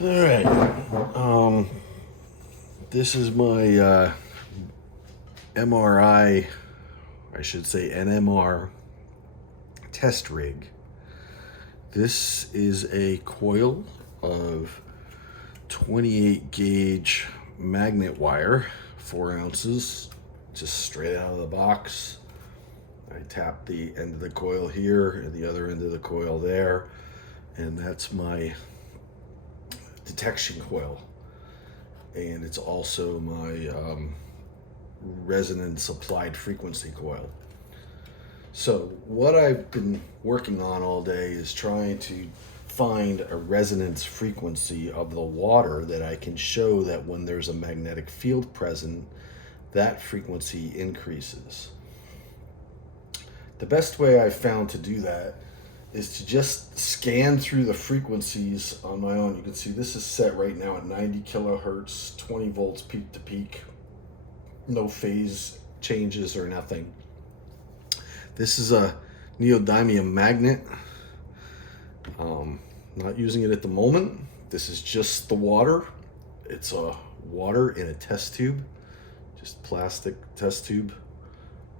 All right. This is my MRI, I should say NMR test rig. This is a coil of 28 gauge magnet wire, 4 ounces, just straight out of the box. I tap the end of the coil here and the other end of the coil there, and that's my detection coil. And it's also my resonance applied frequency coil. So what I've been working on all day is trying to find a resonance frequency of the water that I can show that when there's a magnetic field present, that frequency increases. The best way I've found to do that is to just scan through the frequencies on my own. You can see this is set right now at 90 kilohertz, 20 volts peak to peak, no phase changes or nothing. This is a neodymium magnet. Not using it at the moment. This is just the water. It's a water in a test tube, just plastic test tube.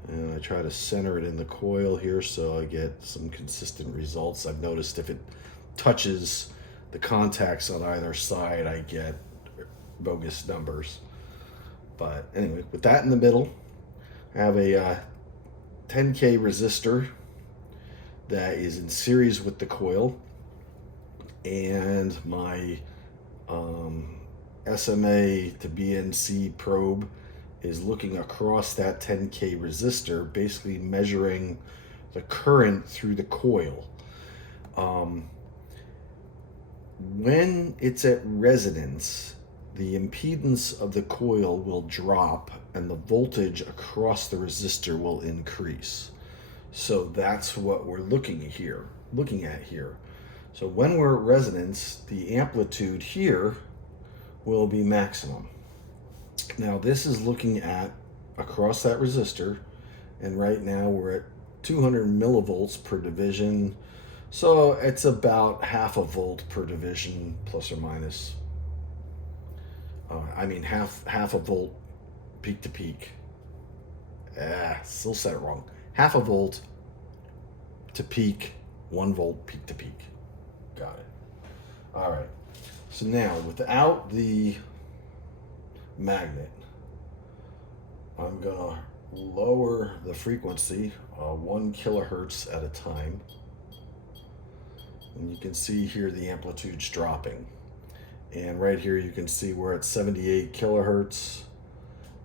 And I try to center it in the coil here so I get some consistent results. I've noticed if it touches the contacts on either side, I get bogus numbers. But anyway, with that in the middle, I have a 10K resistor that is in series with the coil, and my SMA to BNC probe is looking across that 10K resistor, basically measuring the current through the coil. When it's at resonance, the impedance of the coil will drop and the voltage across the resistor will increase. So that's what we're looking at here. So when we're at resonance, the amplitude here will be maximum. Now this is looking at across that resistor, and right now we're at 200 millivolts per division. So it's about half a volt per division, plus or minus. Half a volt peak to peak. Still said it wrong. Half a volt to peak, 1 volt peak to peak. Got it. All right. So now, without the magnet, I'm gonna lower the frequency 1 kilohertz at a time. And you can see here the amplitude's dropping. And right here you can see we're at 78 kilohertz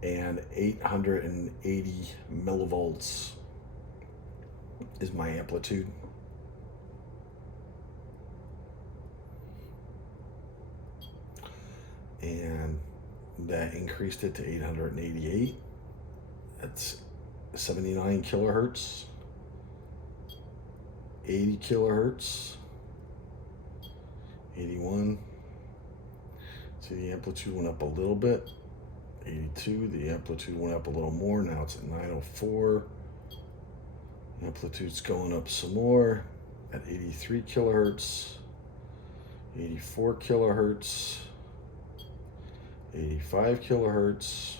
and 880 millivolts is my amplitude. And that increased it to 888. That's 79 kilohertz, 80 kilohertz, 81. See, the amplitude went up a little bit. 82, the amplitude went up a little more. Now it's at 904. Amplitude's going up some more at 83 kilohertz, 84 kilohertz, 85 kilohertz,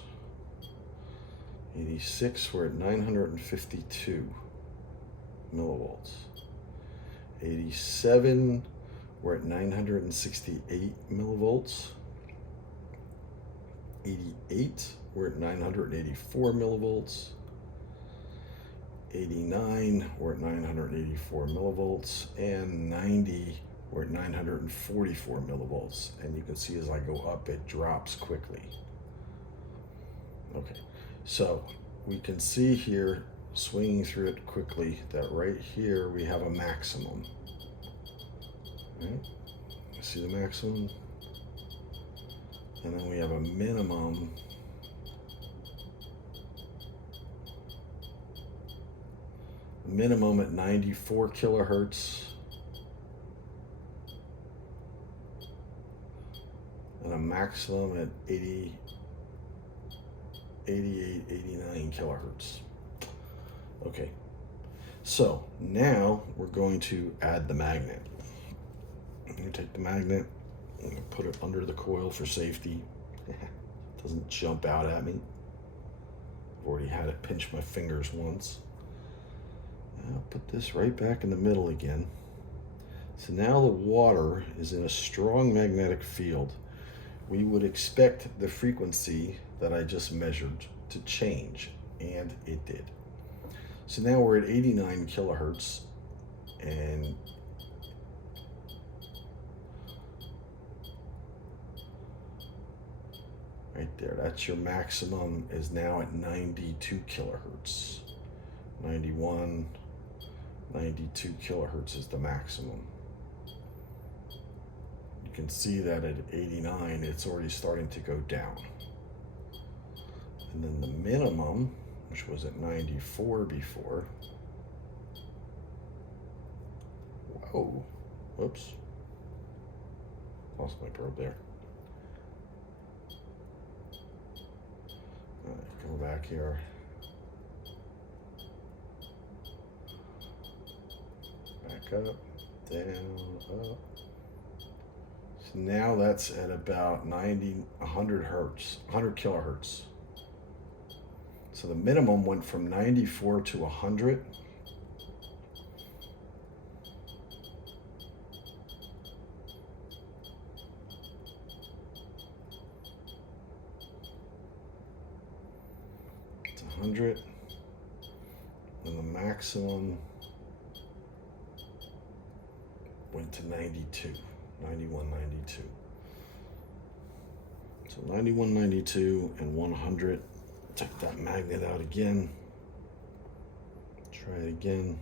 86, we're at 952 millivolts. 87, we're at 968 millivolts. 88, we're at 984 millivolts. 89, we're at 984 millivolts. And 90, we're at 944 millivolts. And you can see as I go up, it drops quickly. Okay, so we can see here, swinging through it quickly, that right here we have a maximum. Right? See the maximum? And then we have a minimum. Minimum at 94 kilohertz. And a maximum at 88, 89 kilohertz. Okay, so now we're going to add the magnet. You take the magnet, I'm gonna put it under the coil for safety. Doesn't jump out at me. I've already had it pinch my fingers once. I'll put this right back in the middle again. So now the water is in a strong magnetic field. We would expect the frequency that I just measured to change, and it did. So now we're at 89 kilohertz, and right there, that's your maximum, is now at 92 kilohertz. 91, 92 kilohertz is the maximum. You can see that at 89, it's already starting to go down. And then the minimum, which was at 94 before. Whoa, whoops. Lost my probe there. All right, go back here. Back up, down, up. So now that's at about 100 hertz, 100 kilohertz. So the minimum went from 94 to 100. It's 100. And the maximum went to 92, 91, 92. So 91, 92, and 100. Take that magnet out again. Try it again.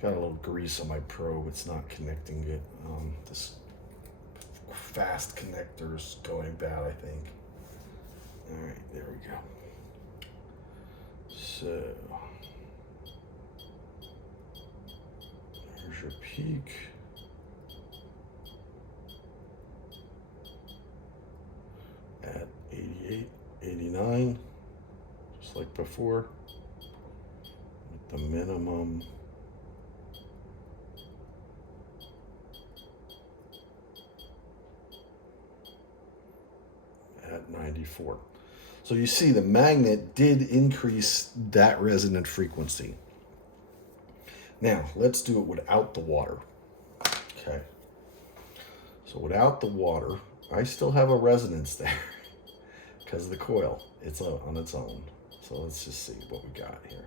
Got a little grease on my probe. It's not connecting it. This fast connector's going bad, I think. All right, there we go. So there's your peak. At 88, 89, just like before, with the minimum at 94. So you see the magnet did increase that resonant frequency. Now let's do it without the water. Okay. So without the water, I still have a resonance there because of the coil. It's on its own. So let's just see what we got here.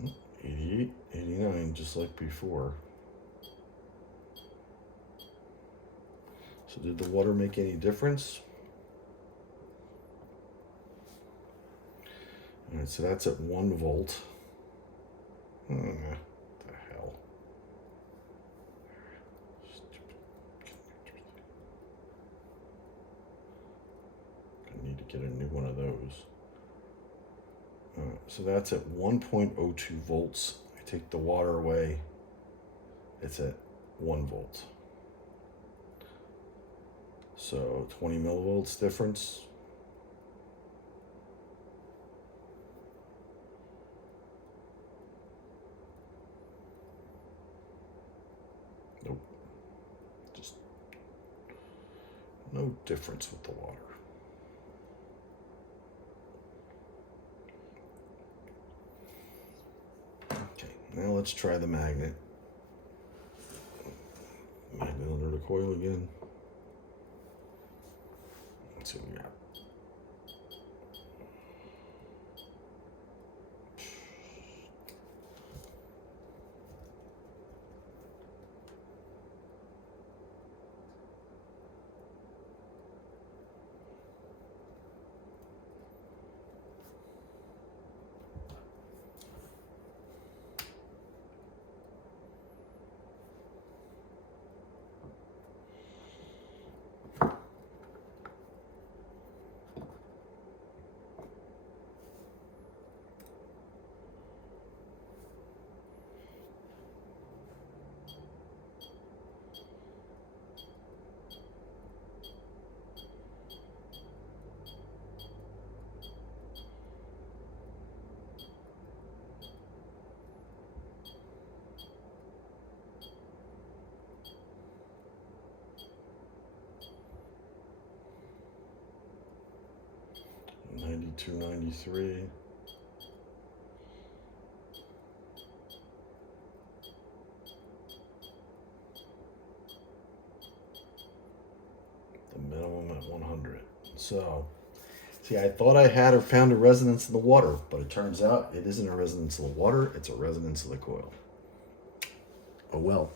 Hmm, 88, 89, just like before. So did the water make any difference? All right, so that's at 1 volt. What the hell? Gonna need to get a new one of those. All right, so that's at 1.02 volts. I take the water away. It's at 1 volt. So 20 millivolts difference. Nope. Just no difference with the water. Okay, now let's try the magnet. Magnet under the coil again. Let's see what we got. 92, 93. The minimum at 100. So, see, I thought I had or found a resonance in the water, but it turns out it isn't a resonance of the water, it's a resonance of the coil. Oh well.